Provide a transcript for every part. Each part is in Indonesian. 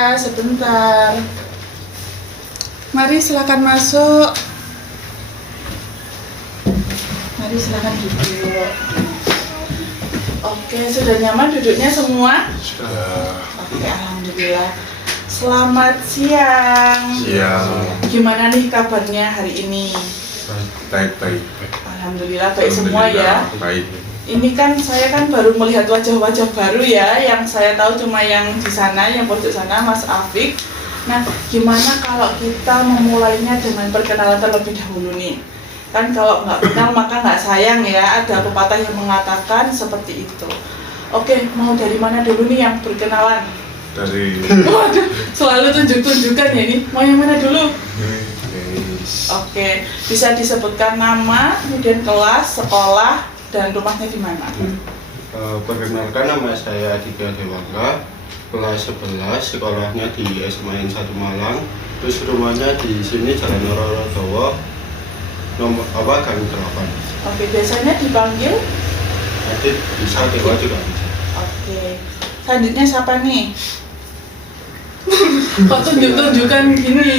ya, sebentar. Mari silakan masuk. Mari silakan duduk. Oke, sudah nyaman duduknya semua? Sudah. Oke, alhamdulillah. Selamat siang. Siang. Gimana nih kabarnya hari ini? Baik. Alhamdulillah baik semua ya. Baik. Ini kan saya kan baru melihat wajah-wajah baru ya, yang saya tahu cuma yang di sana, yang pojok sana, Mas Afik. Nah, gimana kalau kita memulainya dengan perkenalan terlebih dahulu nih? Kan kalau nggak kenal maka nggak sayang ya, ada pepatah yang mengatakan seperti itu. Oke, mau dari mana dulu nih yang berkenalan? Dari Waduh, selalu tunjuk-tunjukkan ya ini. Mau yang mana dulu? Oke, bisa disebutkan nama, kemudian kelas, sekolah, dan rumahnya di mana? Perkenalkan, nama saya Aditya Dewangga, kelas 11, sekolahnya di SMA 1 Malang, terus rumahnya di sini Jalan Rorodowo, nomor Gang 8. Oke, biasanya dipanggil? Adit bisa, Dewa juga bisa. Oke, selanjutnya siapa nih? Kok tunjuk-tunjukkan gini?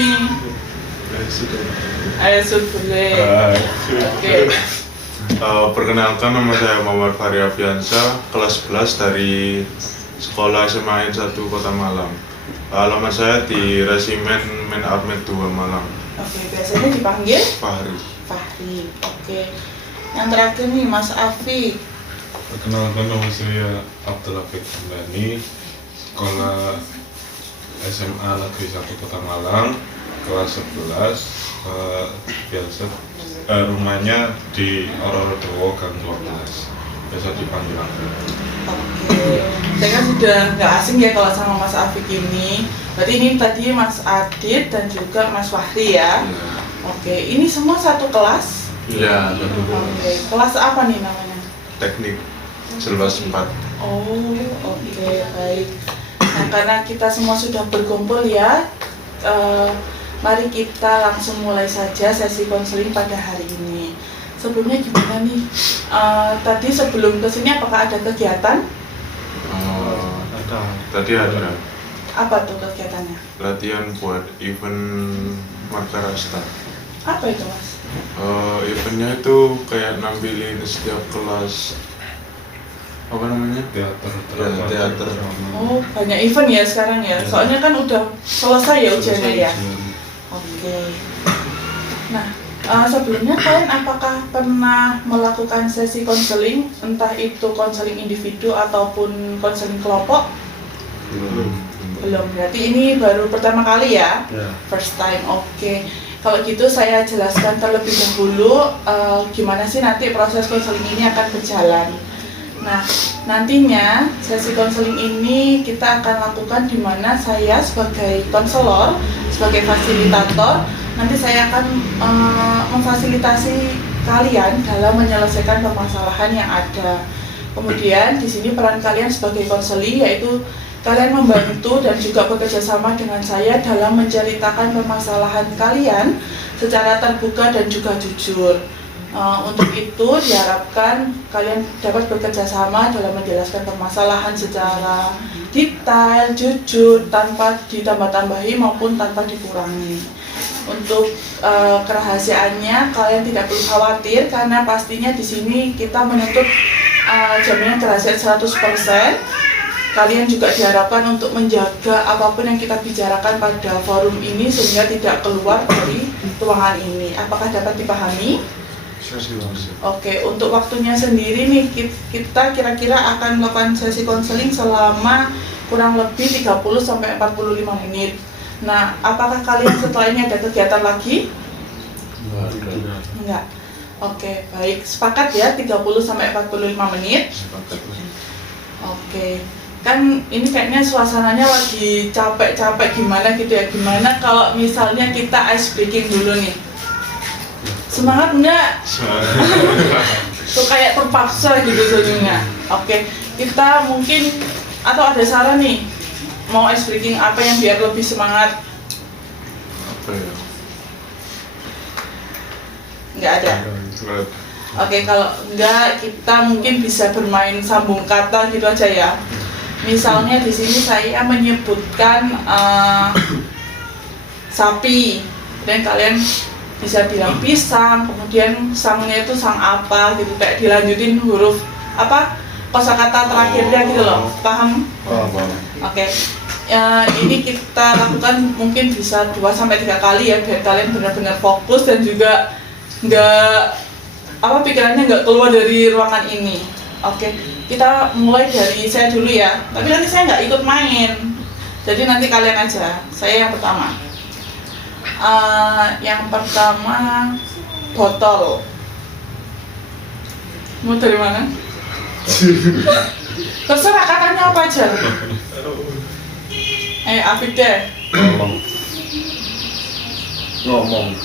Ayo boleh. Oke. Perkenalkan, nama saya Muhammad Fahri Afiansyah, kelas 11 dari Sekolah SMA 1 Kota Malang. Alamat saya di Resimen Men Armet 2 Malang. Oke, biasanya dipanggil? Fahri. Fahri. Oke. Yang terakhir nih Mas Afik. Perkenalkan, nama saya Abdul Afik Hamdani, sekolah SMA Negeri 1 Kota Malang, kelas 11, biasa rumahnya di Rorodowo Gang 12, biasa dipanggil Afik. Oke, saya kan sudah nggak asing ya kalau sama Mas Afik ini. Berarti ini tadi Mas Adit dan juga Mas Fahri ya. Oke, ini semua satu kelas? Iya, Oke, kelas apa nih namanya? teknik Selwas 4. Oh, oke, baik. Nah, karena kita semua sudah berkumpul ya, mari kita langsung mulai saja sesi konseling pada hari ini. Sebelumnya gimana nih? Tadi sebelum kesini apakah ada kegiatan? Tadi ada Apa tuh kegiatannya? latihan buat event Margarasta. Apa itu Mas? Eventnya itu kayak nampilin setiap kelas, apa namanya? Teater, teater. Oh, banyak event ya sekarang ya? Soalnya kan udah selesai ya ujiannya ya? Oke. Nah, sebelumnya kalian apakah pernah melakukan sesi konseling, entah itu konseling individu ataupun konseling kelompok? Belum, berarti ini baru pertama kali ya? First time, oke. Kalau gitu saya jelaskan terlebih dahulu gimana sih nanti proses konseling ini akan berjalan. Nah, nantinya sesi konseling ini kita akan lakukan di mana saya sebagai konselor, sebagai fasilitator, nanti saya akan memfasilitasi kalian dalam menyelesaikan permasalahan yang ada. Kemudian di sini peran kalian sebagai konseling yaitu kalian membantu dan juga bekerja sama dengan saya dalam menceritakan permasalahan kalian secara terbuka dan juga jujur. Untuk itu diharapkan kalian dapat bekerja sama dalam menjelaskan permasalahan secara detail, jujur, tanpa ditambah-tambahi maupun tanpa dikurangi. Untuk kerahasiaannya kalian tidak perlu khawatir karena pastinya di sini kita menuntut jaminan kerahasiaan 100%. Kalian juga diharapkan untuk menjaga apapun yang kita bicarakan pada forum ini sehingga tidak keluar dari ruangan ini. Apakah dapat dipahami? Oke, untuk waktunya sendiri nih kita kira-kira akan melakukan sesi konseling selama kurang lebih 30-45 menit. Nah, apakah kalian setelah ini ada kegiatan lagi? Enggak. Oke, baik. Sepakat ya 30-45 menit? Oke. Kan ini kayaknya suasananya lagi capek-capek gimana gitu ya. Gimana kalau misalnya kita ice breaking dulu nih? Semangat enggak? Tuh kayak terpaksa gitu sebenarnya. Oke, kita mungkin atau ada saran nih mau ice breaking apa yang biar lebih semangat? Apa ya? Nggak ada. Oke, kalau enggak kita mungkin bisa bermain sambung kata gitu aja ya. Misalnya di sini saya menyebutkan sapi, dan kalian bisa bilang pisang, kemudian sangnya itu sang apa gitu, kayak dilanjutin huruf apa kosakata terakhirnya gitu loh, paham? Oke. Ini kita lakukan mungkin bisa 2-3 kali ya, biar kalian benar-benar fokus dan juga pikirannya nggak keluar dari ruangan ini. Oke, kita mulai dari saya dulu ya, tapi nanti saya nggak ikut main, jadi nanti kalian aja. Saya yang pertama. Yang pertama botol. Mau dari mana? Terserah katanya apa aja. Afik deh. Ngomong.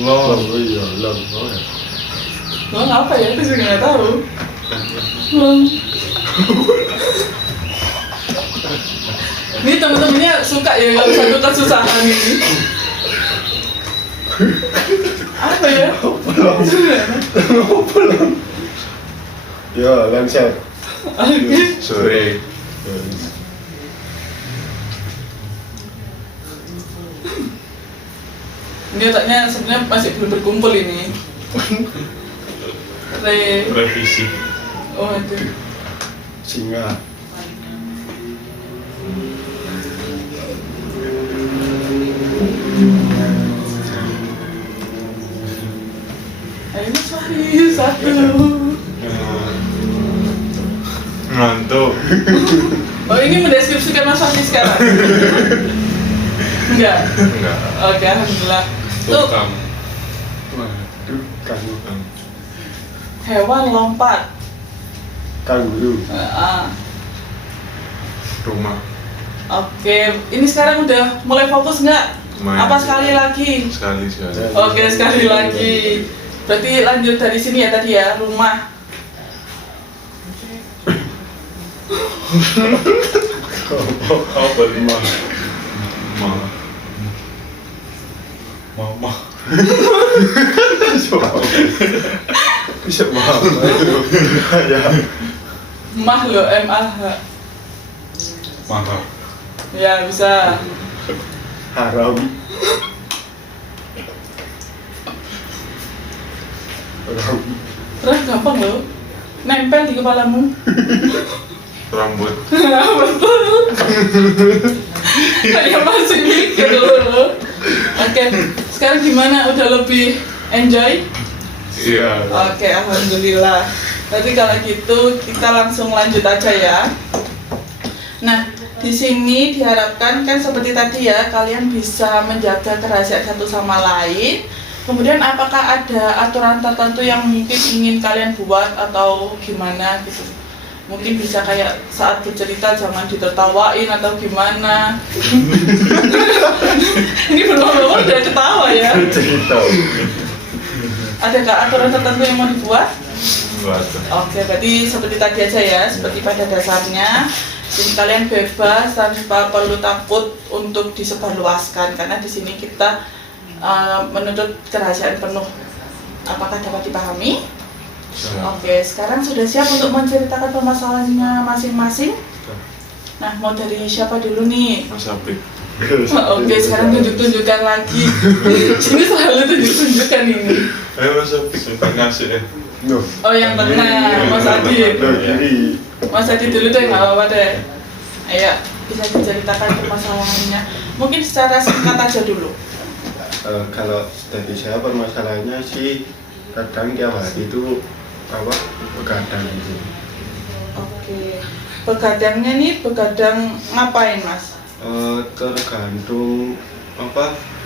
Lo apa ya? Aku juga nggak tahu. Long. Ini temen-temennya suka ya kalau satu kesusahan ini. Apa ya? Ya, lancar. Oke. Sore. Ini otaknya sebenarnya masih belum berkumpul ini. Revisi. Oh itu. Singa. Ayo Mas Fahri, satu. Ngantuk. Oh ini mendeskripsikan Mas Fahri sekarang? Enggak? Enggak. Oke, alhamdulillah. Tuh, Tukang. Waduh, kanguru. hewan lompat. Kanguru. Rumah. Oke, ini sekarang udah mulai fokus nggak? Lumayan. Apa sekali lagi? Sekali. Oke, sekali lagi. Berarti lanjut dari sini ya tadi ya, rumah. Apa nih? Mama. Bisa paham. Ya. Mah lo, M-A-H. Mahal. Ya, bisa. Haram. Haram. Terus gampang loh. Nempel di kepalamu. Rambut. Betul. Saya masih mikir loh. Oke, sekarang gimana? Udah lebih enjoy? Iya. Oke, alhamdulillah. Berarti kalau gitu kita langsung lanjut aja ya. Nah, di sini diharapkan kan seperti tadi ya, kalian bisa menjaga kerahasiaan satu sama lain. Kemudian apakah ada aturan tertentu yang mungkin ingin kalian buat atau gimana gitu? Mungkin bisa kayak saat bercerita jangan ditertawain atau gimana. Ini belum udah ketawa ya. Cerita. Adakah aturan tertentu yang mau dibuat? Enggak ada. Oke, berarti seperti tadi aja ya, seperti pada dasarnya. Jadi kalian bebas tanpa perlu takut untuk disebarluaskan, karena di sini kita menuntut kerahasiaan penuh. Apakah dapat dipahami? Siap. Oke, sekarang sudah siap untuk menceritakan permasalahannya masing-masing? Nah, mau dari siapa dulu nih? Mas Apik. Oke, sekarang tunjuk-tunjukkan lagi. Sini selalu tunjuk-tunjukkan ini. Ayo Mas Apik. Suka ngasih Nuh. Oh, yang tengah, Mas Adi. Nuh, kiri. Mas Adi dulu deh, nggak apa-apa deh. Ayo, bisa diceritakan permasalahannya. Mungkin secara singkat aja dulu. Kalau dari saya permasalahannya sih kadang tiap hari itu begadang itu. Oke, begadangnya nih begadang ngapain Mas? Tergantung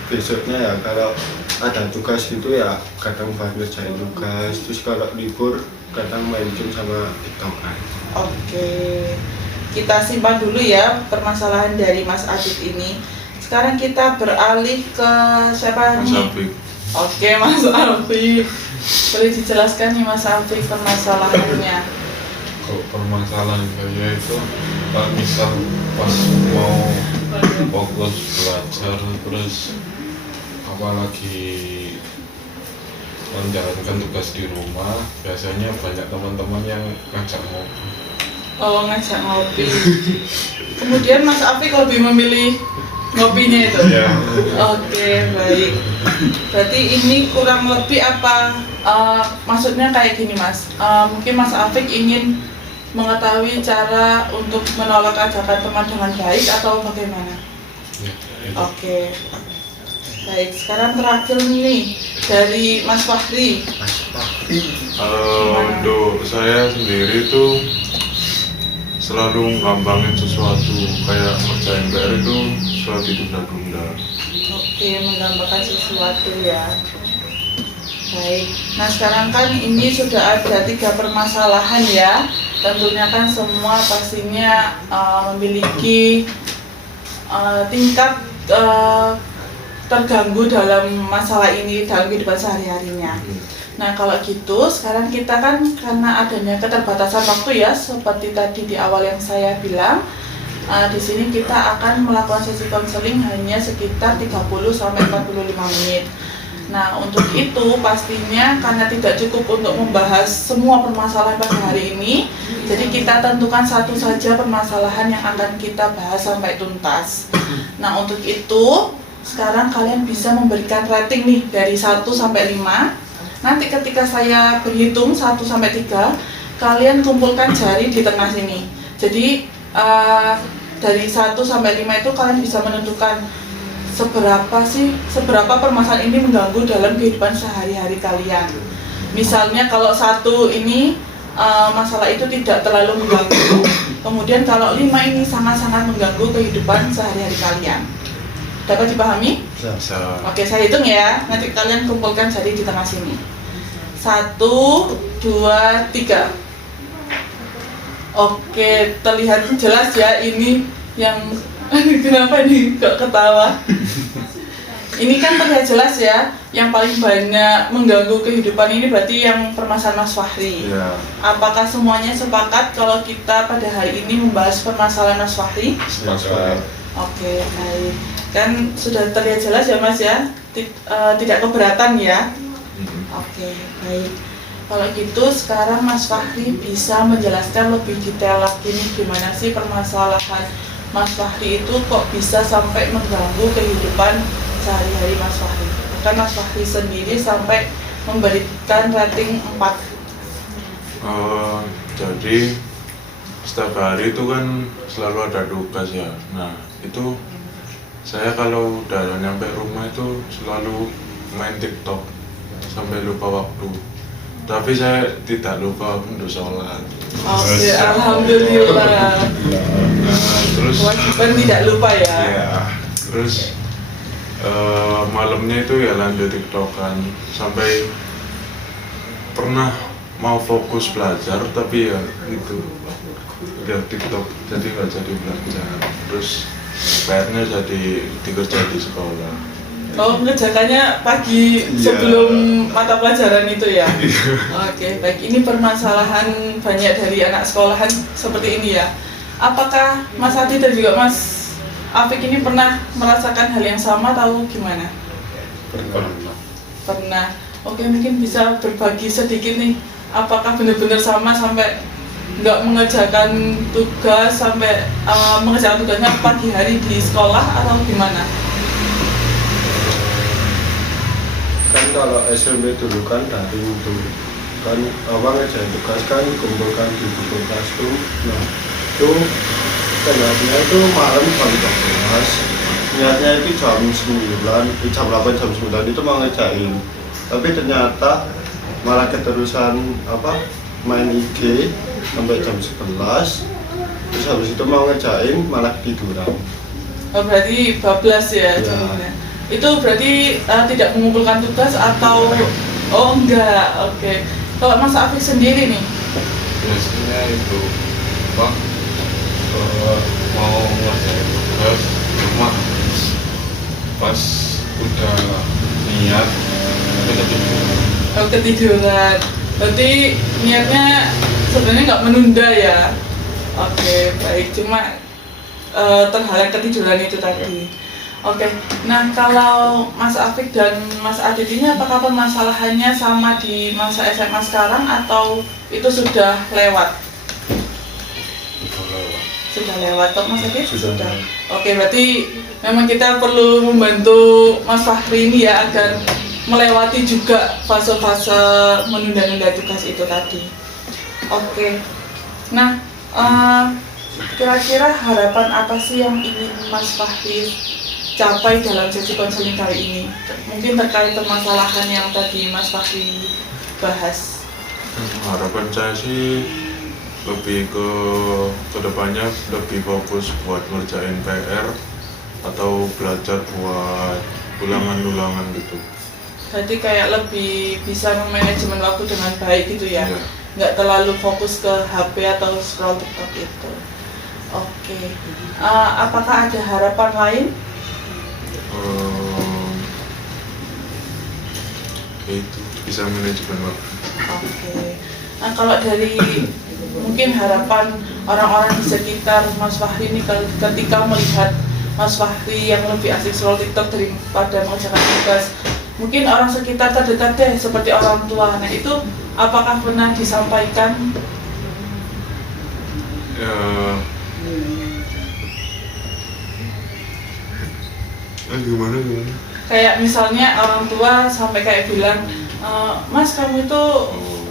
besoknya ya, kalau ada tugas gitu ya kadang banyak ngerjain tugas, terus kalau libur kadang main game sama tiktokan. Oke, kita simpan dulu ya permasalahan dari Mas Adit ini. Sekarang kita beralih ke siapa Mas nih? Apik. Oke, Mas Afif. Boleh dijelaskan nih Mas Afif permasalahannya? Kalau permasalahan saya itu misal pas mau fokus belajar terus apalagi menjalankan tugas di rumah biasanya banyak teman-teman yang ngajak ngopi. Oh, ngajak ngopi. Kemudian Mas Afik lebih memilih ngopinya itu? Iya. Oke, baik. Berarti ini kurang lebih apa, maksudnya kayak gini Mas, mungkin Mas Afik ingin mengetahui cara untuk menolak ajakan teman dengan baik atau bagaimana? Ya, itu. Oke. Baik, sekarang terakhir nih dari Mas Fahri. Untuk saya sendiri tuh selalu ngambangin sesuatu, kayak ngerjain PR itu selalu ditunda-tunda. Oke, menggambarkan sesuatu ya. Baik, nah sekarang kan ini sudah ada 3 permasalahan ya. Tentunya kan semua pastinya memiliki tingkat terganggu dalam masalah ini dalam kehidupan sehari-harinya. Nah kalau gitu sekarang kita kan karena adanya keterbatasan waktu ya, seperti tadi di awal yang saya bilang, di sini kita akan melakukan sesi konseling hanya sekitar 30-45 menit. Nah untuk itu pastinya karena tidak cukup untuk membahas semua permasalahan pada hari ini, jadi kita tentukan satu saja permasalahan yang akan kita bahas sampai tuntas. Nah untuk itu sekarang kalian bisa memberikan rating nih dari 1 sampai 5. Nanti ketika saya berhitung 1 sampai 3, kalian kumpulkan jari di tengah sini. Jadi dari 1 sampai 5 itu kalian bisa menentukan seberapa permasalahan ini mengganggu dalam kehidupan sehari-hari kalian. Misalnya kalau 1 ini masalah itu tidak terlalu mengganggu, kemudian kalau 5 ini sangat-sangat mengganggu kehidupan sehari-hari kalian. Dapat dipahami? Bisa. Oke, saya hitung ya. Nanti kalian kumpulkan jari di tengah sini. 1, 2, 3. Oke, terlihat jelas ya ini yang kenapa nih kok ketawa? Ini kan terlihat jelas ya. Yang paling banyak mengganggu kehidupan ini berarti yang permasalahan Mas Fahri. Iya. Apakah semuanya sepakat kalau kita pada hari ini membahas permasalahan Mas Fahri? Sepakat. Oke, baik. Kan sudah terlihat jelas ya Mas ya, tidak keberatan ya. Oke, baik. Kalau gitu sekarang Mas Fahri bisa menjelaskan lebih detail lagi nih gimana sih permasalahan Mas Fahri itu kok bisa sampai mengganggu kehidupan sehari-hari Mas Fahri. Bahkan Mas Fahri sendiri sampai memberikan rating 4. Jadi setiap hari itu kan selalu ada tugas ya. Nah itu saya kalau udah nyampe rumah itu selalu main TikTok sampai lupa waktu. Tapi saya tidak lupa untuk sholat. Oke, alhamdulillah. Terus Kewajiban tidak lupa ya. ya, terus malamnya itu ya lanjut TikTokan sampai pernah mau fokus belajar tapi ya itu udah TikTok jadi nggak jadi belajar. Terus PR-nya jadi dikerja di sekolah. Oh, mengerjakannya pagi sebelum mata pelajaran itu ya? Oke, baik. Ini permasalahan banyak dari anak sekolahan seperti ini ya. Apakah Mas Adi dan juga Mas Afik ini pernah merasakan hal yang sama atau gimana? Pernah. Oke, mungkin bisa berbagi sedikit nih. Apakah benar-benar sama sampai nggak mengerjakan tugas sampai mengerjakan tugasnya pagi hari di sekolah atau gimana? Kan kalau SMP dulu kan daring itu kan awal ngerjain tugas kan kumpulkan di Google Classroom. Nah itu ternyata itu malam jam 12, niatnya itu jam 9, jam 8, jam 9 itu mau ngerjain, tapi ternyata malah keterusan main IG sampai jam 11, terus habis itu mau ngerjain malah tiduran. Oh, berarti bablas ya Ya. jadinya. Itu berarti tidak mengumpulkan tugas atau enggak? Oke. Kalau Mas Afik sendiri nih? Biasanya itu mau ngerjain tugas cuma pas udah niat ketiduran. Oh, ketiduran. Berarti niatnya sebenarnya nggak menunda ya? Oke, baik. Cuma terhalang ketiduran itu tadi. Oke, nah kalau Mas Afik dan Mas Adit ini apakah permasalahannya sama di masa SMA sekarang atau itu sudah lewat? Sudah lewat toh Mas Adit? Sudah. Oke, berarti memang kita perlu membantu Mas Fahri ini ya agar melewati juga fase-fase menunda-nunda tugas itu tadi. Oke, nah kira-kira harapan apa sih yang ingin Mas Fahri capai dalam sesi konseling kali ini? Mungkin terkait permasalahan yang tadi Mas Fahri bahas. Harapan saya sih lebih ke kedepannya lebih fokus buat ngerjain PR atau belajar buat ulangan-ulangan gitu. Jadi kayak lebih bisa memanajemen waktu dengan baik gitu ya, Iya. nggak terlalu fokus ke HP atau scroll TikTok itu. Oke, apakah ada harapan lain? Itu bisa manajemen waktu. Oke, nah kalau dari mungkin harapan orang-orang di sekitar Mas Fahri ini ketika melihat Mas Fahri yang lebih asik scroll TikTok daripada mengerjakan tugas, mungkin orang sekitar terdekat deh seperti orang tua. Nah itu apakah pernah disampaikan? Gimana? Kayak misalnya orang tua sampai kayak bilang, Mas kamu itu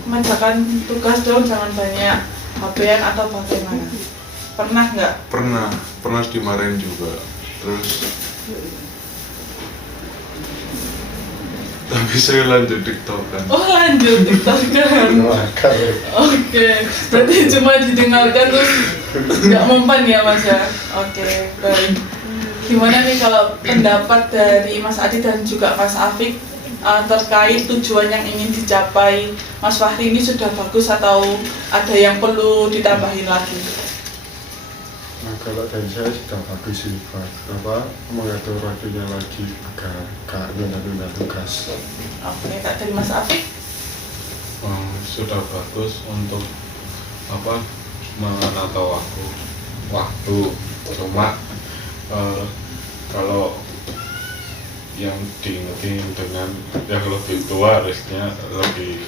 mengerjakan tugas dong, jangan banyak HP-an atau bagaimana? Pernah nggak? Pernah dimarahin juga. Terus tapi saya lanjut TikTokan. Oh lanjut TikTokan. Oke, berarti cuma didengarkan terus nggak mempan ya Mas ya? Oke, baik. Gimana nih kalau pendapat dari Mas Adi dan juga Mas Afik terkait tujuan yang ingin dicapai Mas Fahri ini sudah bagus atau ada yang perlu ditambahin lagi? Nah, kalau dari saya sudah bagus sih, Pak. Mengatur waktunya lagi agar gak nunda-nunda tugas. Oke, Kak, dari Mas Afik? Sudah bagus untuk menata waktu. Cuma kalau yang diingetin dengan yang lebih tua harusnya lebih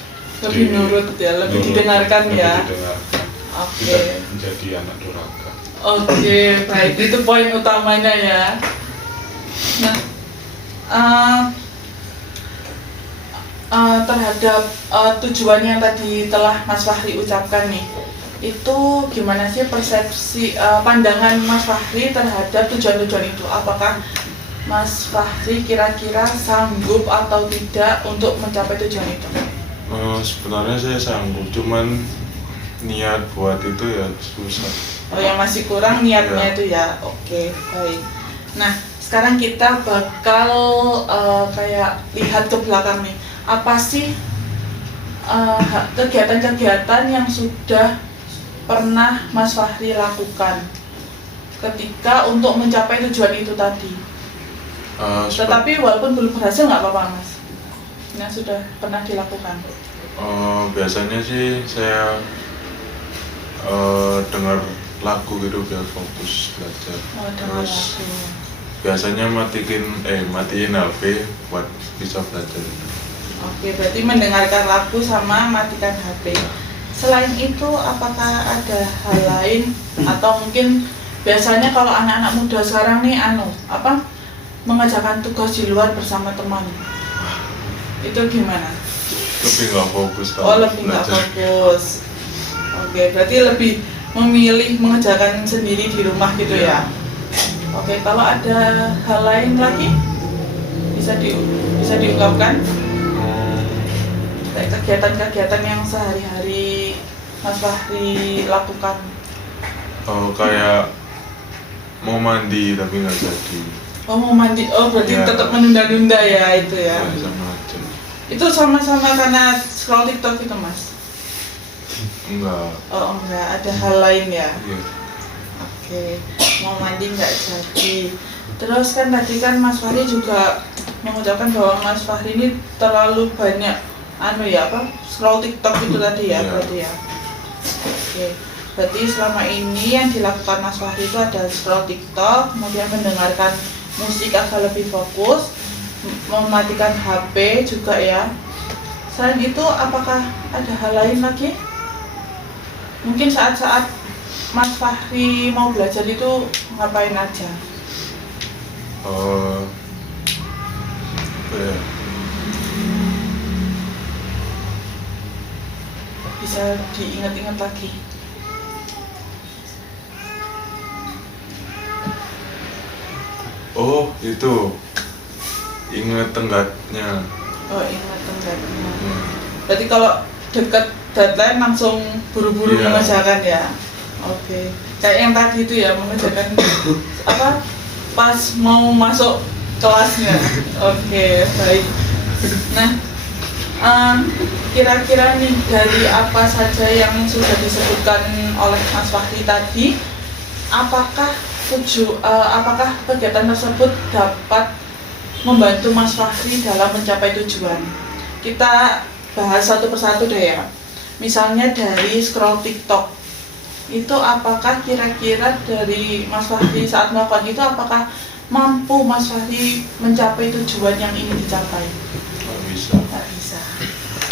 nurut ya, lebih didengarkan ya. Didengarkan. Oke. Tidak menjadi anak durhaka. Oke, baik, itu poin utamanya ya. Nah, terhadap tujuan yang tadi telah Mas Fahri ucapkan nih, itu gimana sih persepsi pandangan Mas Fahri terhadap tujuan-tujuan itu? Apakah Mas Fahri kira-kira sanggup atau tidak untuk mencapai tujuan itu? Sebenarnya saya sanggup, cuman niat buat itu ya susah. Oh, yang masih kurang niatnya Ya. itu ya. Oke, baik. Nah, sekarang kita bakal kayak lihat ke belakang nih. Apa sih kegiatan-kegiatan yang sudah pernah Mas Fahri lakukan ketika untuk mencapai tujuan itu tadi? Tetapi walaupun belum berhasil nggak apa-apa Mas. Yang sudah pernah dilakukan. Biasanya sih saya dengar lagu gitu biar fokus belajar. Dengar Terus lagu. biasanya matiin HP buat bisa belajar. Oke, berarti mendengarkan lagu sama matikan HP. Selain itu, apakah ada hal lain atau mungkin biasanya kalau anak-anak muda sekarang nih mengerjakan tugas di luar bersama teman? Itu gimana? Lebih nggak fokus Oh, lebih nggak fokus. Oke, berarti lebih memilih mengerjakan sendiri di rumah gitu ya. Oke, kalau ada hal lain lagi bisa diungkapkan? Kayak kegiatan-kegiatan yang sehari-hari Mas Fahri lakukan. Kayak mau mandi tapi nggak jadi. Oh, mau mandi, berarti Ya. tetap menunda-nunda ya itu ya. Ya, sama aja. Itu sama-sama karena scroll TikTok itu Mas? Enggak. Oh enggak, ada hal lain ya? Iya. Oke, mau mandi nggak jadi. Terus kan tadi kan Mas Fahri juga mengucapkan bahwa Mas Fahri ini terlalu banyak scroll TikTok itu tadi ya, Iya. berarti ya. Oke, berarti selama ini yang dilakukan Mas Fahri itu ada scroll TikTok, kemudian mendengarkan musik agar lebih fokus, mematikan HP juga ya. Selain itu apakah ada hal lain lagi? Mungkin saat-saat Mas Fahri mau belajar itu ngapain aja? Apa ya? Bisa diingat-ingat lagi. Oh itu, ingat tenggatnya. Oh, ingat tenggatnya. Hmm. Berarti kalau dekat deadline langsung buru-buru Iya. mengerjakan ya. Oke. Kayak yang tadi itu ya, mengerjakan apa? Pas mau masuk kelasnya. Oke, baik. Nah, kira-kira nih dari apa saja yang sudah disebutkan oleh Mas Fahri tadi, apakah kegiatan tersebut dapat membantu Mas Fahri dalam mencapai tujuan? Kita bahas satu persatu deh ya. Misalnya dari scroll TikTok, itu apakah kira-kira dari Mas Fahri saat melakukan itu apakah mampu Mas Fahri mencapai tujuan yang ingin dicapai? Nggak bisa. Nggak bisa.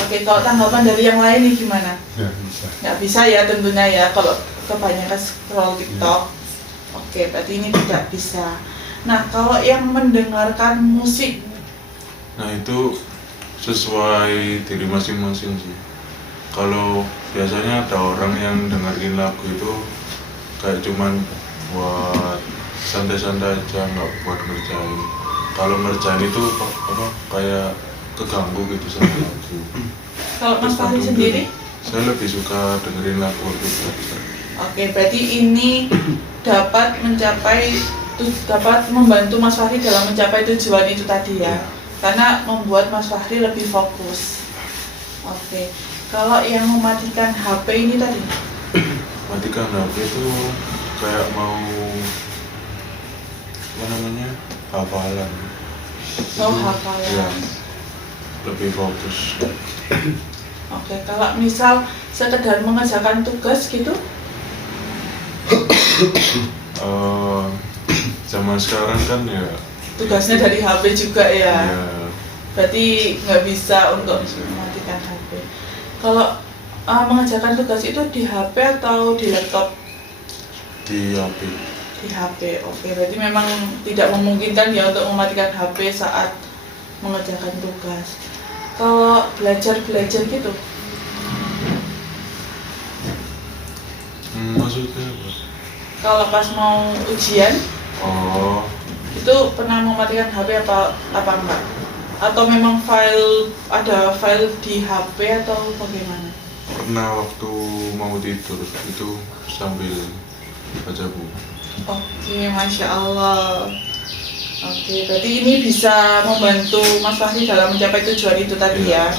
Oke, kalau tanggapan dari yang lain nih gimana? Nggak bisa. Nggak bisa ya tentunya ya kalau kebanyakan scroll TikTok. Oke, berarti ini tidak bisa. Nah, kalau yang mendengarkan musik, Nah itu sesuai diri masing-masing sih. Kalau biasanya ada orang yang dengerin lagu itu kayak cuman buat santai-santai aja, nggak buat ngerjain. Kalau ngerjain itu apa kayak keganggu gitu sama lagu. kalau Mas Fahri Tergantung sendiri? diri. Saya lebih suka dengerin lagu gitu. Oke, berarti ini dapat membantu Mas Fahri dalam mencapai tujuan itu tadi ya. Iya. Karena membuat Mas Fahri lebih fokus. Oke. Kalau yang mematikan HP ini tadi, Matikan HP itu kayak mau apa namanya hafalan. oh Itu, hafalan. ya, lebih fokus. Oke, kalau misal sekedar mengerjakan tugas gitu, Zaman sekarang kan ya tugasnya dari HP juga ya. ya Berarti nggak bisa untuk mematikan HP. Kalau mengerjakan tugas itu di HP atau di laptop? di HP. Di HP, oke. Berarti memang tidak memungkinkan ya untuk mematikan HP saat mengerjakan tugas. Kalau belajar gitu, Maksudnya apa? kalau pas mau ujian, Oh, itu pernah mematikan HP apa enggak? Atau memang ada file di HP atau bagaimana? pernah waktu mau tidur itu sambil baca buku. Oke, Masya Allah. Oke, berarti ini bisa membantu Mas Fahri dalam mencapai tujuan itu tadi ya.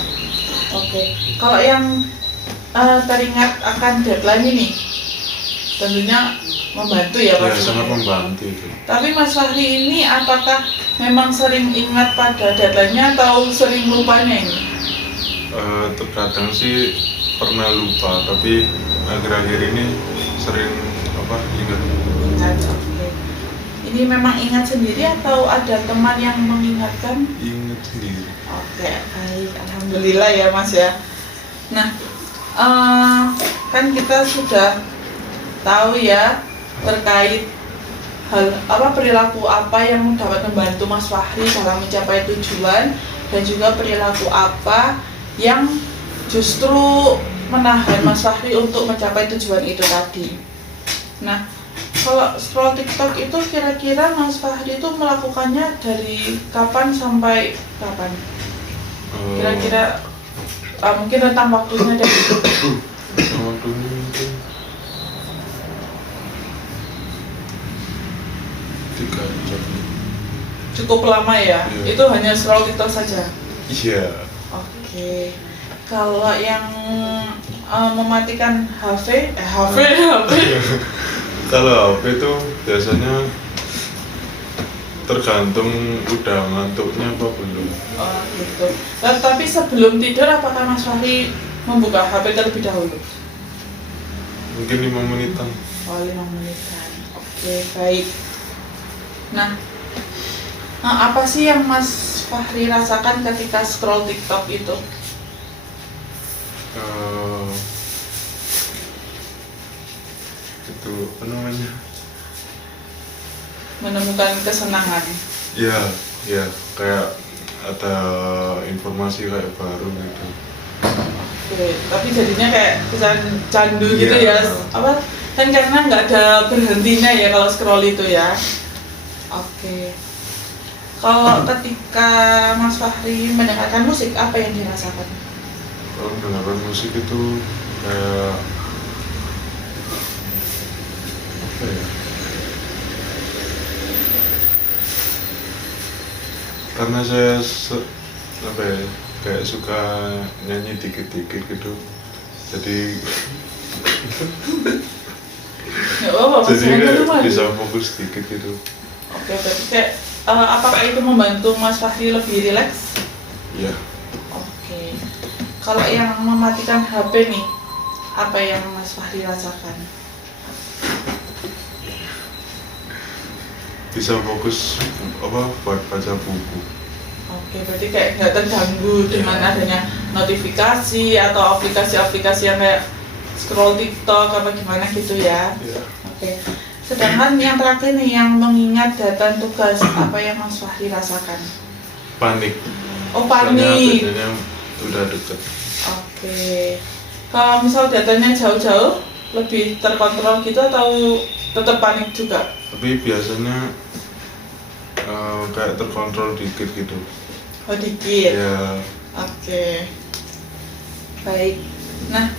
Oke, kalau yang teringat akan deadline ini, tentunya membantu ya Ya Mas. sangat membantu itu. Tapi Mas Fahri ini apakah memang sering ingat pada deadline-nya atau sering lupanya ini? Terkadang sih pernah lupa, tapi akhir-akhir ini sering ingat. Ingat, oke. Ini memang ingat sendiri atau ada teman yang mengingatkan? Ingat sendiri. Oke, baik. Alhamdulillah ya Mas ya. Nah, kan kita sudah tahu ya terkait perilaku apa yang dapat membantu Mas Fahri dalam mencapai tujuan dan juga perilaku apa yang justru menahan Mas Fahri untuk mencapai tujuan itu tadi. Nah, kalau scroll TikTok itu kira-kira Mas Fahri itu melakukannya dari kapan sampai kapan? Kira-kira mungkin rentang waktunya dari itu. Waktunya mungkin 3 jam. Cukup lama ya? Iya. Itu hanya scroll TikTok saja? Iya. Oke. Kalau yang mematikan HP. Kalau HP itu biasanya tergantung udah ngantuknya apa belum. Oh gitu. Tapi sebelum tidur apakah Mas Fahri membuka HP terlebih dahulu? Mungkin 5 menitan. Oh 5 menitan. Oke, baik. Nah, Nah, apa sih yang Mas Fahri rasakan ketika scroll TikTok itu? Eh, itu apa namanya? Menemukan kesenangan. Ya, ya kayak ada informasi kayak baru gitu. Oke, tapi jadinya kayak kesan candu gitu Iya. ya. Apa? Kan karena nggak ada berhentinya ya kalau scroll itu ya. Oke. Kalau ketika Mas Fahri mendengarkan musik, apa yang dirasakan? Kalau mendengarkan musik itu kayak apa ya? Karena saya apa ya, kayak suka nyanyi dikit-dikit gitu, jadi Nggak apa-apa, Mas jadi Fahri kayak itu malu. bisa fokus dikit gitu. Oke, berarti kayak apakah itu membantu Mas Fahri lebih rileks? Ya, Oke. Kalau yang mematikan HP nih, apa yang Mas Fahri rasakan? bisa fokus apa buat baca buku. Oke, berarti kayak nggak terganggu dengan adanya notifikasi atau aplikasi-aplikasi yang kayak scroll TikTok apa gimana gitu ya. Ya. Oke. Sedangkan yang terakhir nih, yang mengingat data tugas, apa yang Mas Fahri rasakan? Panik. Oh, Soalnya panik. datanya udah deket. Oke. Kalau misal datanya jauh-jauh, lebih terkontrol gitu atau tetap panik juga? Tapi biasanya kayak terkontrol dikit gitu. Oh, dikit. Ya, Oke. Baik. Nah,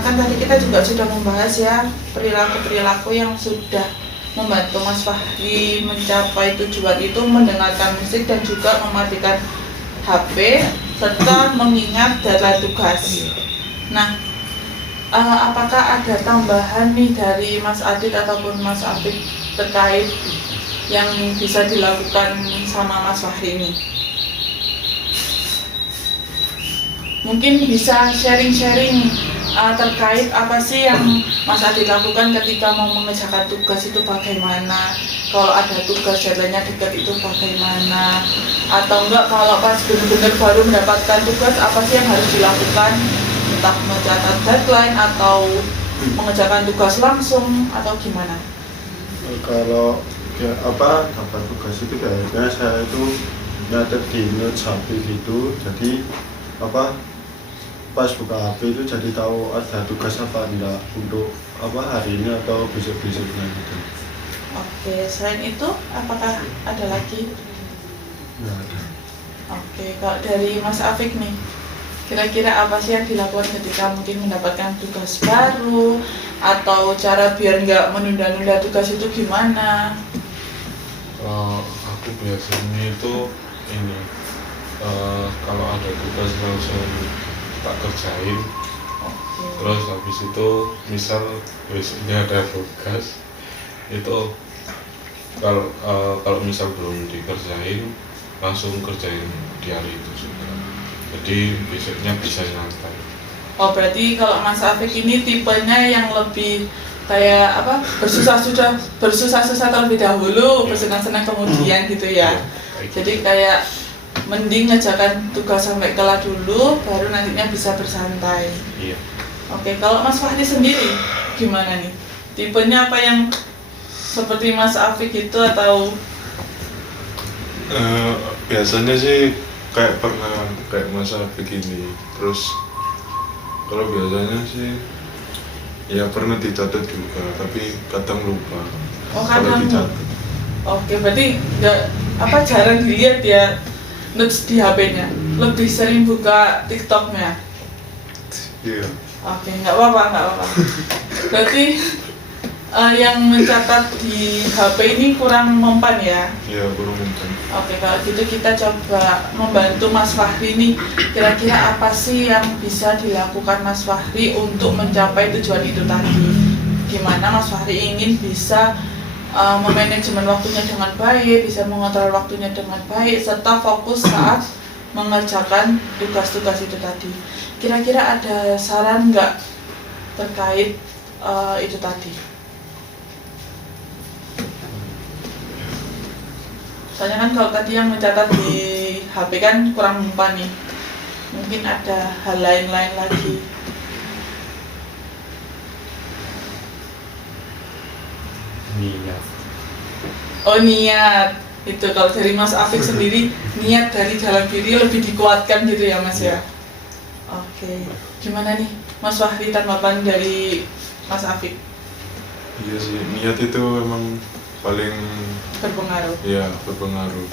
kan tadi kita juga sudah membahas ya perilaku-perilaku yang sudah membantu Mas Fahri mencapai tujuan itu, mendengarkan musik dan juga mematikan HP serta mengingat data tugas. Nah, apakah ada tambahan nih dari Mas Adit ataupun Mas Afik terkait yang bisa dilakukan sama Mas Fahri ini? Mungkin bisa sharing-sharing terkait apa sih yang Mas Adit lakukan ketika mau mengerjakan tugas itu bagaimana, kalau ada tugas jalannya dekat itu bagaimana, atau enggak kalau pas benar-benar baru mendapatkan tugas apa sih yang harus dilakukan, entah mencatat deadline atau mengerjakan tugas langsung atau gimana? Kalau ya apa dapat tugas itu kayaknya saya itu nyatet di notes HP gitu, jadi apa pas buka HP itu jadi tahu ada tugas apa enggak untuk apa hari ini atau besok-besoknya gitu. Oke, selain itu apakah ada lagi? Nggak ada. Oke, kalau dari Mas Afik nih, kira-kira apa sih yang dilakukan ketika mungkin mendapatkan tugas baru, atau cara biar nggak menunda-nunda tugas itu gimana? Aku biasanya itu ini kalau ada tugas langsung tak kerjain. Oke. Terus habis itu misal besoknya ada tugas itu kalau misal belum dikerjain langsung kerjain di hari itu juga, jadi besoknya bisa nyantai. Oh, berarti kalau Mas Afik ini tipenya yang lebih kayak apa, bersusah-susah terlebih dahulu, bersenang-senang kemudian gitu ya. Kayak Jadi gitu. kayak mending ngerjakan tugas sampai kelar dulu, baru nantinya bisa bersantai. Iya. Oke, kalau Mas Fahri sendiri gimana nih? Tipenya apa yang seperti Mas Afik itu atau biasanya sih kayak pernah kayak masa begini. Terus kalau biasanya sih ya pernah dicatat juga, tapi kadang lupa. oh Kalau kadang? dicatat. Oke, berarti nggak apa jarang dilihat ya notes di HP-nya, lebih sering buka TikTok-nya. Iya. Oke, nggak apa-apa. Berarti yang mencatat di HP ini kurang mempan ya. Iya, kurang mempan. Oke, kalau gitu kita coba membantu Mas Fahri nih. Kira-kira apa sih yang bisa dilakukan Mas Fahri untuk mencapai tujuan itu tadi? Gimana Mas Fahri ingin bisa memanajemen waktunya dengan baik, bisa mengontrol waktunya dengan baik, serta fokus saat mengerjakan tugas-tugas itu tadi. Kira-kira ada saran nggak terkait itu tadi? Soalnya kan kalau tadi yang mencatat di HP kan kurang mempan nih. Mungkin ada hal lain-lain lagi. Niat. Oh, niat. Itu kalau dari Mas Afik sendiri, niat dari dalam diri lebih dikuatkan gitu ya Mas ya? Oke. Gimana nih Mas Wahri, tanggapan dari Mas Afik? Iya sih, niat itu emang paling Berpengaruh. ya berpengaruh.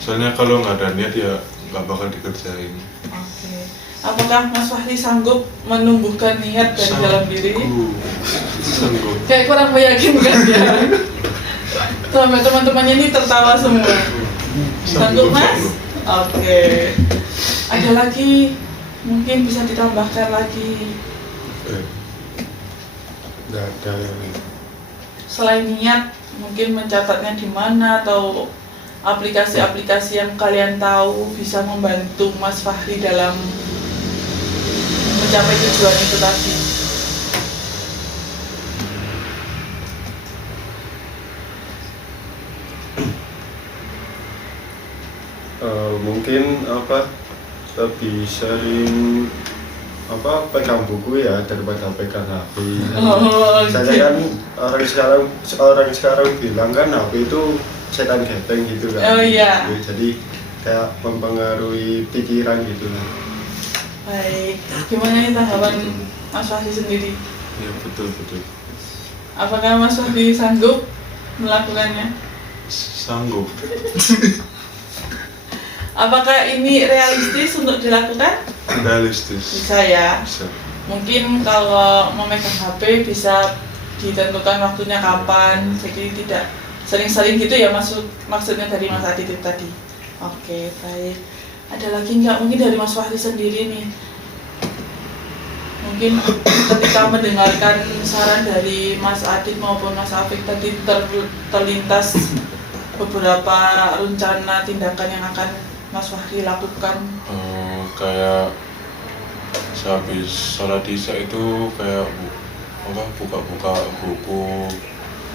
Soalnya kalau nggak ada niat ya nggak bakal dikerjain. Oke. Apakah Mas Wahri sanggup menumbuhkan niat dari dalam diri? Sanggup. Kayak kurang meyakinkan ya. Sampai teman-temannya ini tertawa semua. Sanggup Mas? Oke. Ada lagi, mungkin bisa ditambahkan lagi. Nggak ada yang Selain niat, mungkin mencatatnya di mana atau aplikasi-aplikasi yang kalian tahu bisa membantu Mas Fahri dalam mencapai tujuan itu tadi. mungkin lebih sering pegang buku ya daripada pegang HP. Oh, Saya kan orang sekarang bilang kan HP itu setan gepeng gitu kan. Oh, iya. Jadi kayak mempengaruhi pikiran gitu. Baik, gimana nih tanggapan Mas Fahri sendiri? Ya betul. Apakah Mas Fahri sanggup melakukannya? Sanggup. Apakah ini realistis untuk dilakukan? Realistis. Bisa ya. Bisa. Mungkin kalau memegang HP bisa ditentukan waktunya kapan, jadi tidak sering-sering gitu ya maksudnya dari Mas Adit itu tadi. Oke, baik. Ada lagi nggak mungkin dari Mas Fahri sendiri nih? Mungkin ketika mendengarkan saran dari Mas Adit maupun Mas Afik tadi terlintas beberapa rencana tindakan yang akan Mas Fahri lakukan. Kayak sehabis sholat isya itu kayak buka-buka buku,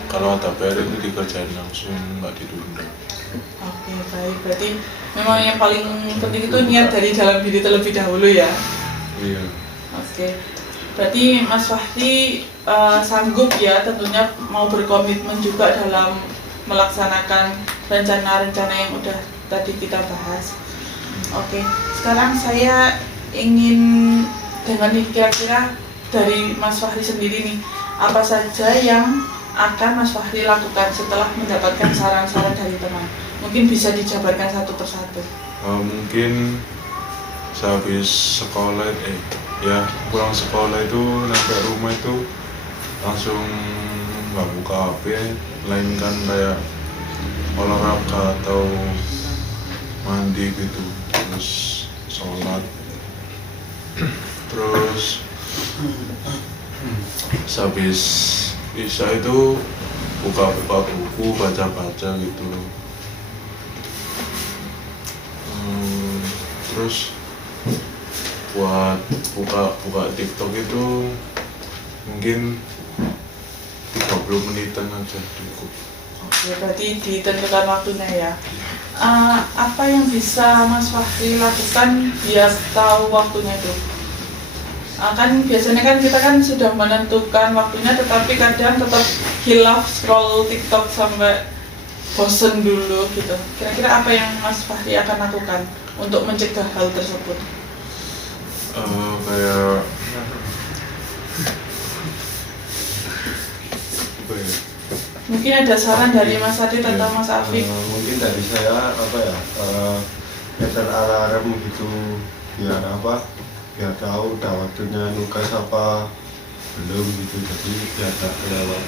kalau ada PR itu dikerjain langsung, nggak ditunda. Oke, baik. Berarti memang yang paling penting itu niat dari dalam diri terlebih dahulu ya. Iya. Oke. Berarti Mas Fahri sanggup ya tentunya mau berkomitmen juga dalam melaksanakan rencana-rencana yang udah tadi kita bahas. Oke, sekarang saya ingin dengan nih kira-kira dari Mas Fahri sendiri nih, apa saja yang akan Mas Fahri lakukan setelah mendapatkan saran-saran dari teman? Mungkin bisa dijabarkan satu persatu. Mungkin sehabis sekolah ya pulang sekolah itu sampai rumah itu langsung nggak buka HP, melainkan kayak olahraga atau mandi gitu, terus sholat, terus habis isya itu buka-buka buku, baca-baca gitu. Terus buat buka TikTok itu mungkin 30 menitan aja cukup. Oke, berarti ditentukan waktunya ya. Apa yang bisa Mas Fahri lakukan biar tahu waktunya itu? Kan biasanya kan kita kan sudah menentukan waktunya, tetapi kadang tetap hilaf scroll TikTok sampai bosen dulu gitu. Kira-kira apa yang Mas Fahri akan lakukan untuk mencegah hal tersebut? Kayak apa ya? Mungkin ada saran dari Mas Adit atau Mas Afik? Mungkin dari saya nyetel alarm gitu biar biar tahu udah waktunya nugas apa belum gitu, jadi biar tak kelewat.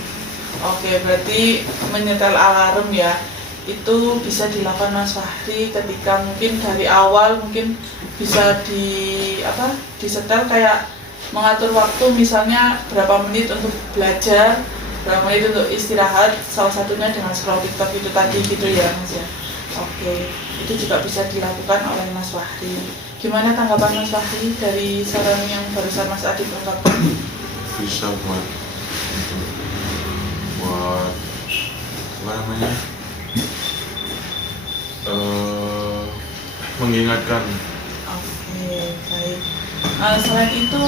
Oke, berarti menyetel alarm ya, itu bisa dilakukan Mas Fahri ketika mungkin dari awal mungkin bisa disetel kayak mengatur waktu, misalnya berapa menit untuk belajar, berapa menit untuk istirahat, salah satunya dengan scroll TikTok itu tadi gitu ya Mas ya. Oke, itu juga bisa dilakukan oleh Mas Fahri. Gimana tanggapan Mas Fahri dari saran yang barusan Mas Adit ungkapkan? Bisa buat apa namanya, mengingatkan. Oke, baik. Selain itu,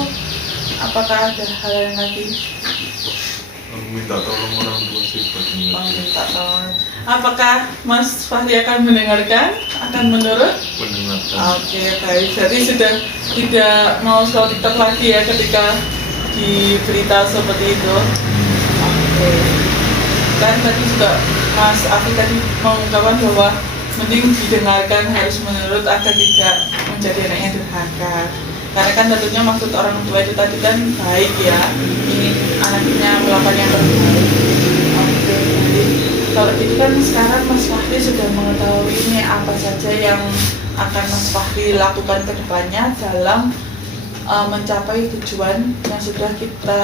apakah ada hal yang lagi? Minta tolong orang tua sih buat mengerti. Minta tolong. Apakah Mas Fahri akan mendengarkan? Akan menurut? Mendengarkan. Oke, baik. Jadi sudah tidak mau scroll TikTok lagi ya ketika diberitahu seperti itu. Oke. Kan tadi juga Mas Afi tadi mengungkapkan bahwa mending didengarkan, harus menurut agar tidak menjadi anak yang durhaka. Karena kan tentunya maksud orang tua itu tadi kan baik ya, ingin anaknya melakukan yang terbaik. Oke, jadi kalau gitu kan sekarang Mas Fahri sudah mengetahui ini apa saja yang akan Mas Fahri lakukan ke depannya dalam mencapai tujuan yang sudah kita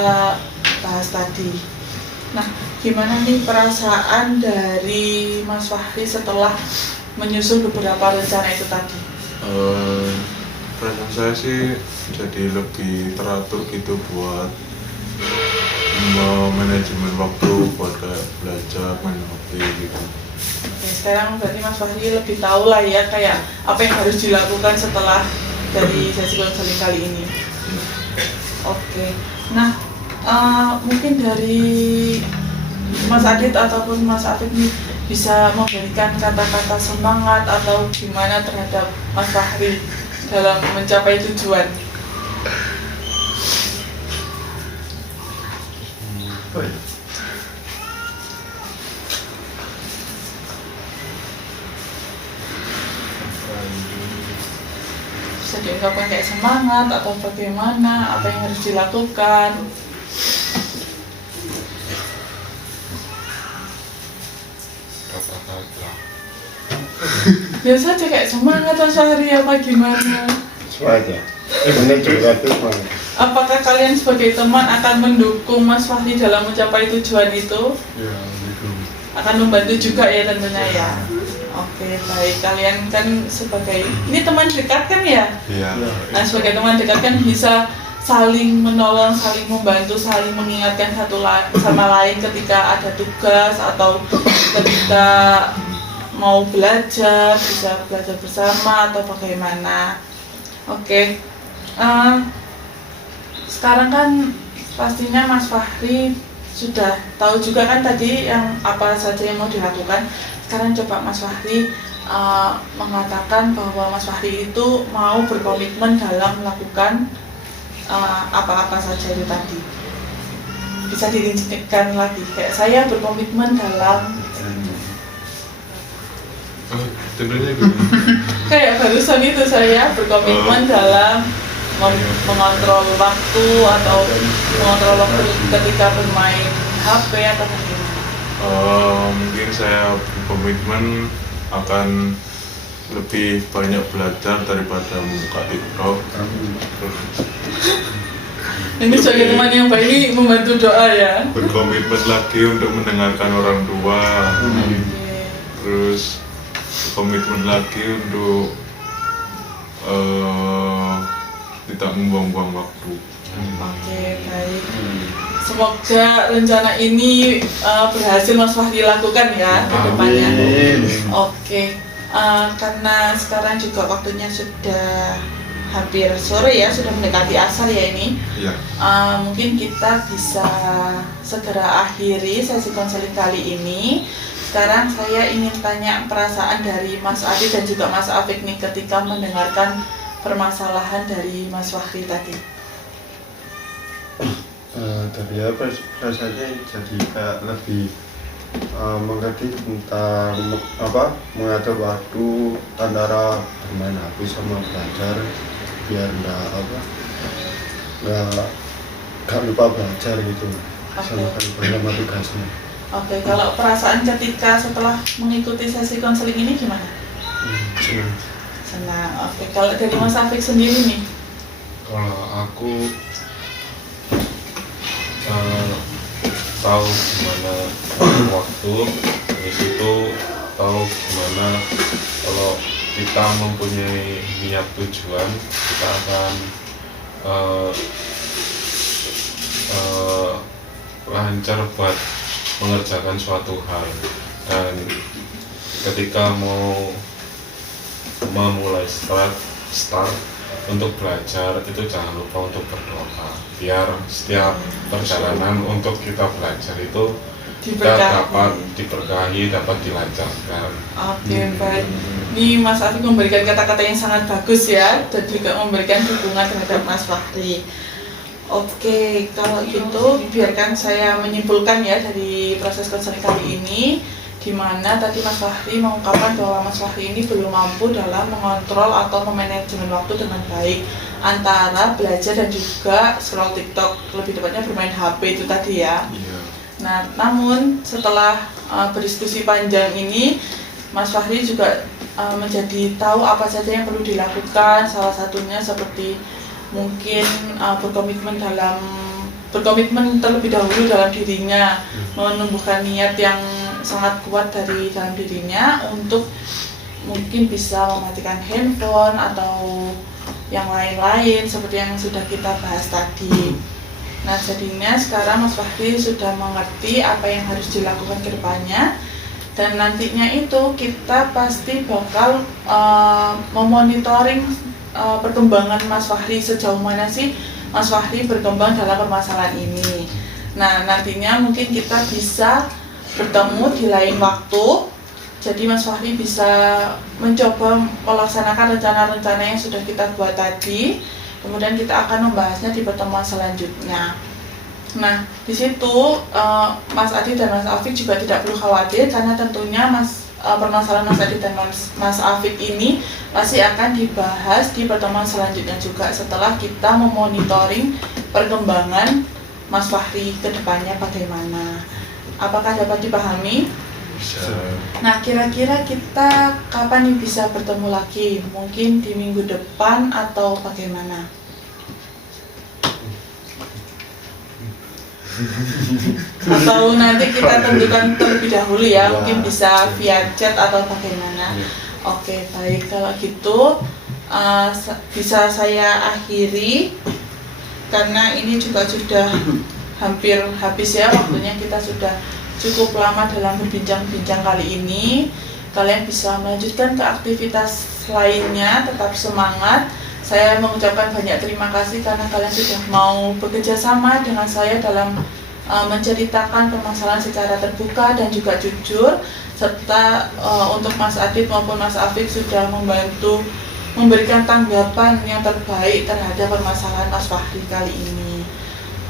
bahas tadi. Nah, gimana nih perasaan dari Mas Fahri setelah menyusun beberapa rencana itu tadi? Perasaan saya sih jadi lebih teratur gitu buat manajemen waktu buat kayak belajar, main HP gitu. Oke, sekarang berarti Mas Fahri lebih tahu lah ya kayak apa yang harus dilakukan setelah dari sesi konseling kali ini. Oke, nah mungkin dari Mas Adit ataupun Mas Afif nih bisa memberikan kata-kata semangat atau gimana terhadap Mas Fahri dalam mencapai tujuan. Bisa diungkapkan kayak semangat atau bagaimana, apa yang harus dilakukan. Biasa aja kayak semangat Mas Fahri apa gimana? Semuanya. Benar juga tuh semuanya. Apakah kalian sebagai teman akan mendukung Mas Fahri dalam mencapai tujuan itu? Ya, gitu. Akan membantu juga ya tentunya ya. Oke, baik. Kalian kan sebagai ini teman dekat kan ya? Iya. Nah, sebagai teman dekat kan bisa saling menolong, saling membantu, saling mengingatkan satu sama lain ketika ada tugas atau ketika mau belajar, bisa belajar bersama atau bagaimana. Oke. Sekarang kan pastinya Mas Fahri sudah tahu juga kan tadi yang apa saja yang mau dilakukan. Sekarang coba Mas Fahri mengatakan bahwa Mas Fahri itu mau berkomitmen dalam melakukan apa-apa saja itu tadi. Bisa dirincikan lagi, kayak saya berkomitmen dalam Tentunya gitu. kayak barusan itu saya berkomitmen dalam mengontrol waktu atau mengontrol waktu ketika bermain HP atau bagaimana. Mungkin saya berkomitmen akan lebih banyak belajar daripada membuka TikTok. Ini sebagai teman yang baik ini membantu doa ya. Berkomitmen lagi untuk mendengarkan orang tua. Terus komitmen lagi untuk tidak membuang-buang waktu. Oke, baik. Semoga rencana ini berhasil Mas Fahri lakukan ya ke depannya. Oke, karena sekarang juga waktunya sudah hampir sore ya, sudah mendekati asar ya ini. Iya. Mungkin kita bisa segera akhiri sesi konseling kali ini. Sekarang saya ingin tanya perasaan dari Mas Adi dan juga Mas Afik nih ketika mendengarkan permasalahan dari Mas Fahri tadi. Dari apa rasanya jadi kayak lebih mengerti tentang mengatur waktu antara bermain HP sama belajar biar nggak lupa belajar gitu sama tugasnya. Oke, kalau perasaan ketika setelah mengikuti sesi konseling ini gimana? Senang. Senang. Oke, kalau dari Mas Afik sendiri nih? Kalau aku tahu gimana waktu, habis itu tahu gimana kalau kita mempunyai niat tujuan, kita akan lancar buat mengerjakan suatu hal. Dan ketika mau memulai start untuk belajar itu jangan lupa untuk berdoa biar setiap perjalanan untuk kita belajar itu kita dapat diberkahi, dapat dilancarkan. Oke, baik. Ini Mas Afif memberikan kata-kata yang sangat bagus ya, dan juga memberikan dukungan terhadap Mas Fahri. Oke, kalau gitu biarkan saya menyimpulkan ya dari proses konseling kali ini, di mana tadi Mas Fahri mengungkapkan bahwa Mas Fahri ini belum mampu dalam mengontrol atau memanajemen waktu dengan baik antara belajar dan juga scroll TikTok, lebih tepatnya bermain HP itu tadi ya. Iya. Nah, namun setelah berdiskusi panjang ini, Mas Fahri juga menjadi tahu apa saja yang perlu dilakukan. Salah satunya seperti mungkin berkomitmen terlebih dahulu dalam dirinya, menumbuhkan niat yang sangat kuat dari dalam dirinya untuk mungkin bisa mematikan handphone atau yang lain-lain seperti yang sudah kita bahas tadi. Nah, jadinya sekarang Mas Fahri sudah mengerti apa yang harus dilakukan ke depannya, dan nantinya itu kita pasti bakal memonitoring perkembangan Mas Fahri, sejauh mana sih Mas Fahri berkembang dalam permasalahan ini. Nah, nantinya mungkin kita bisa bertemu di lain waktu, jadi Mas Fahri bisa mencoba melaksanakan rencana-rencana yang sudah kita buat tadi. Kemudian kita akan membahasnya di pertemuan selanjutnya. Nah, di situ Mas Adi dan Mas Afif juga tidak perlu khawatir, karena tentunya permasalahan Mas Adi dan Mas Afif ini masih akan dibahas di pertemuan selanjutnya juga setelah kita memonitoring perkembangan Mas Fahri ke depannya bagaimana. Apakah dapat dipahami? Bisa. Nah, kira-kira kita kapan nih bisa bertemu lagi? Mungkin di minggu depan atau bagaimana? Atau nanti kita tentukan terlebih dahulu ya, mungkin bisa via chat atau bagaimana? Oke, baik. Kalau gitu bisa saya akhiri, karena ini juga sudah hampir habis ya waktunya. Kita sudah cukup lama dalam berbincang-bincang kali ini. Kalian bisa melanjutkan ke aktivitas lainnya, tetap semangat. Saya mengucapkan banyak terima kasih karena kalian sudah mau bekerja sama dengan saya dalam menceritakan permasalahan secara terbuka dan juga jujur, serta untuk Mas Adit maupun Mas Afif sudah membantu memberikan tanggapan yang terbaik terhadap permasalahan Mas Fahri kali ini.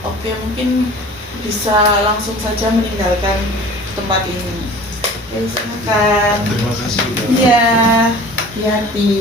Oke, mungkin bisa langsung saja meninggalkan tempat ini. Oke, silakan. Terima kasih. Iya, hati-hati.